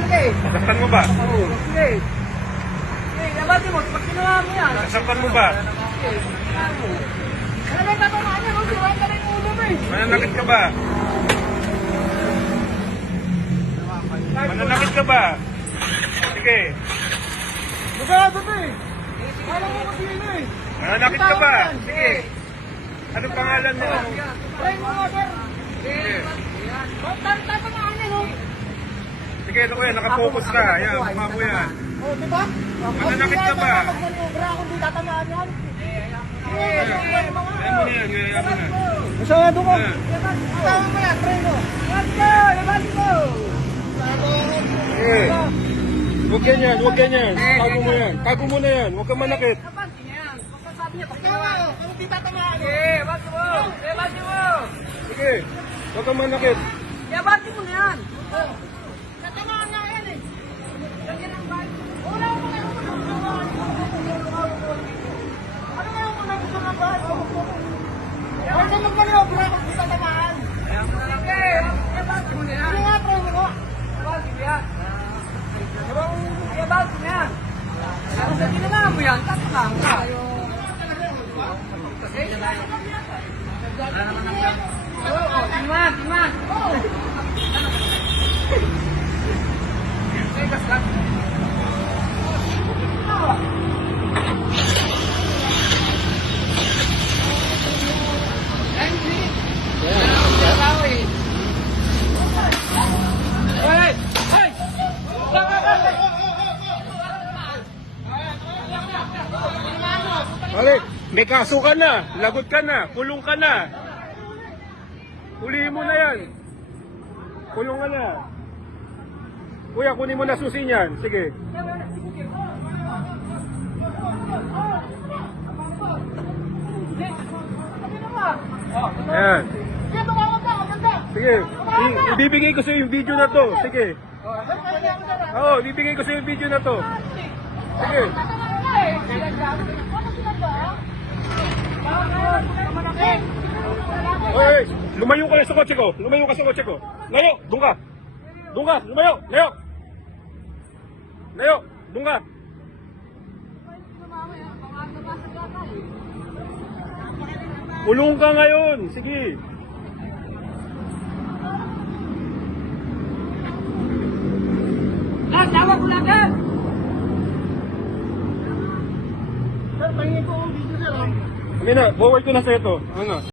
talaga eh. Nasaktan mo ba? Oo. Sige. Sige, yabati mo. Pag ginawa mo yan. Nasaktan mo ba? Sige, ginawa mo. Kaya may tatamaan yan, sinuhan ka na yung ulo mo eh. Mananakit ka ba? Mananakit ka ba? Sige. Magkano to eh? Alam mo kasi yun eh. Mananakit ka ba? Sige. Anong pangalan mo? Try mo nga, sir. Sige. Tatamaan yan, oh. Sige, ano ko yan? Nakapokus ka. Yan, mukha mo yan. Oh, di ba? Mananakit ka ba? Pag-manubra ako, di tatamaan yan. Ayan mo na yan. Ayan mo na. Masyado ko. Ayan. Tama mo yan, try mo. Let's go! Labas mo! Sige. Huwag ganyan, huwag ganyan. Tago mo yan. Tago mo na yan. Huwag ka manakit. Napansin niya yan. Pagkasabi niya, pag ginawa mo, kung di tatamaan. Labas mo! Labas mo! Sige. Huwag ka manakit. Labas mo na yan. Tatamaan na yan eh. Lagyan ang bahay. Wala mo na yung ano nga yung mga gusto ng bahay? Huwag ka magmanobra kung di tatamaan. Sige! Labas mo na yan. Ano nga, try mo ko? Labas mo yan. Labas mo yan. Kung sa ginawa mo yan, tatamaan ka. Timan, timan. Pare, may kaso ka na. Lagot ka na. Kulong ka na. Hulihin mo na yan. Kulong ka na. Kuya, kunin mo na susi niyan. Sige. Ayan. Sige. Ibibigay ko sa yung video na to. Sige. Oo, ibibigay ko sa yung video na to. Sige. Oy, lumayo ka na sa kotse ko. Lumayo ka sa kotse ko. Layo, doon ka. Doon ka, lumayo. Layo. Layo, doon ka. Kulong ka ngayon. Sige. Tawag ko lang ka! Amin na, forward ko na sa ito. Ano?